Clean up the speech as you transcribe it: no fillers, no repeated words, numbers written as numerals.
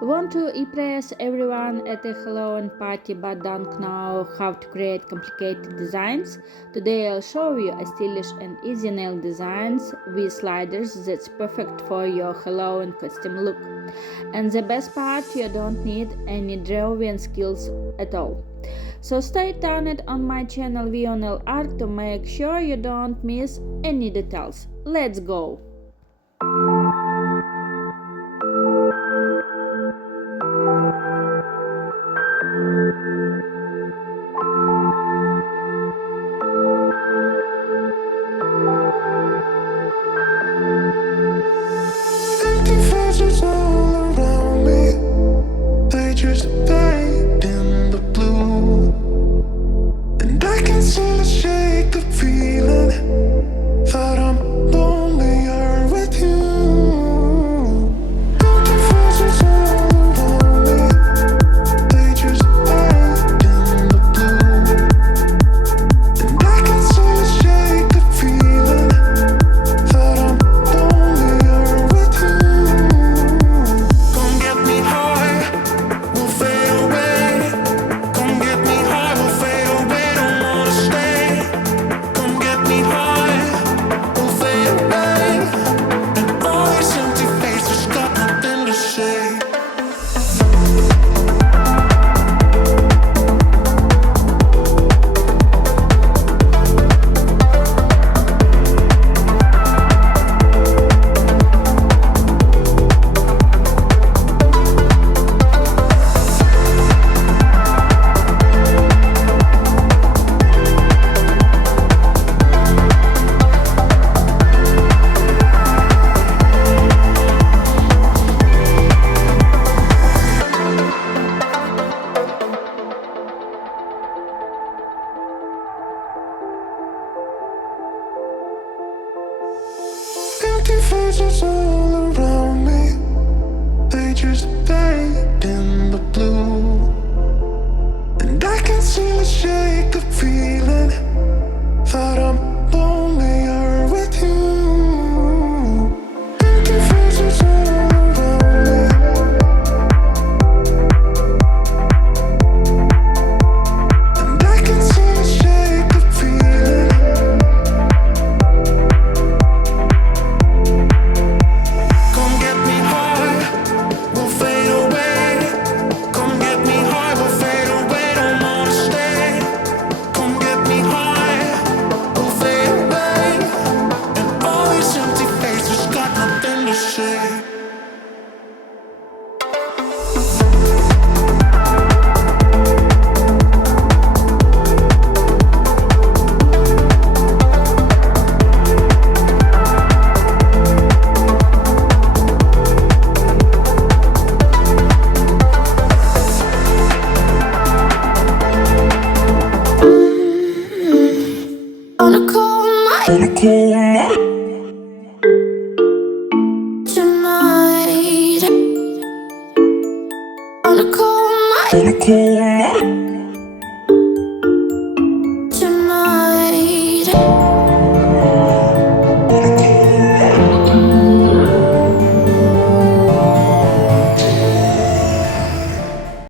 Want to impress everyone at a Halloween party but don't know how to create complicated designs? Today I'll show you a stylish and easy nail designs with sliders that's perfect for your Halloween costume look. And the best part, you don't need any drawing skills at all. So stay tuned on my channel NAILART to make sure you don't miss any details. Let's go! Empty faces all around me, they just fade in the blue. And I can still shake the feeling that I'm lonelier with you. Empty faces all around me, they just fade in the blue. And I can still shake the feeling that I'm lonelier with you. Come get me high, we'll fade away. Come get me high, we'll fade away. Don't wanna stay. Come get me high, we'll fade away. And all these empty faces got nothing to say. Empty faces all around me, they just fade in the blue. And I can still shake the feeling that I'm lonelier with you. Empty faces all around me, and I can still shake the feeling. Come get me high, we'll fade away. Come get me high, we'll fade away. Don't wanna stay. Come get me high, we'll fade away. And all these empty faces got nothing to say. On a cold night.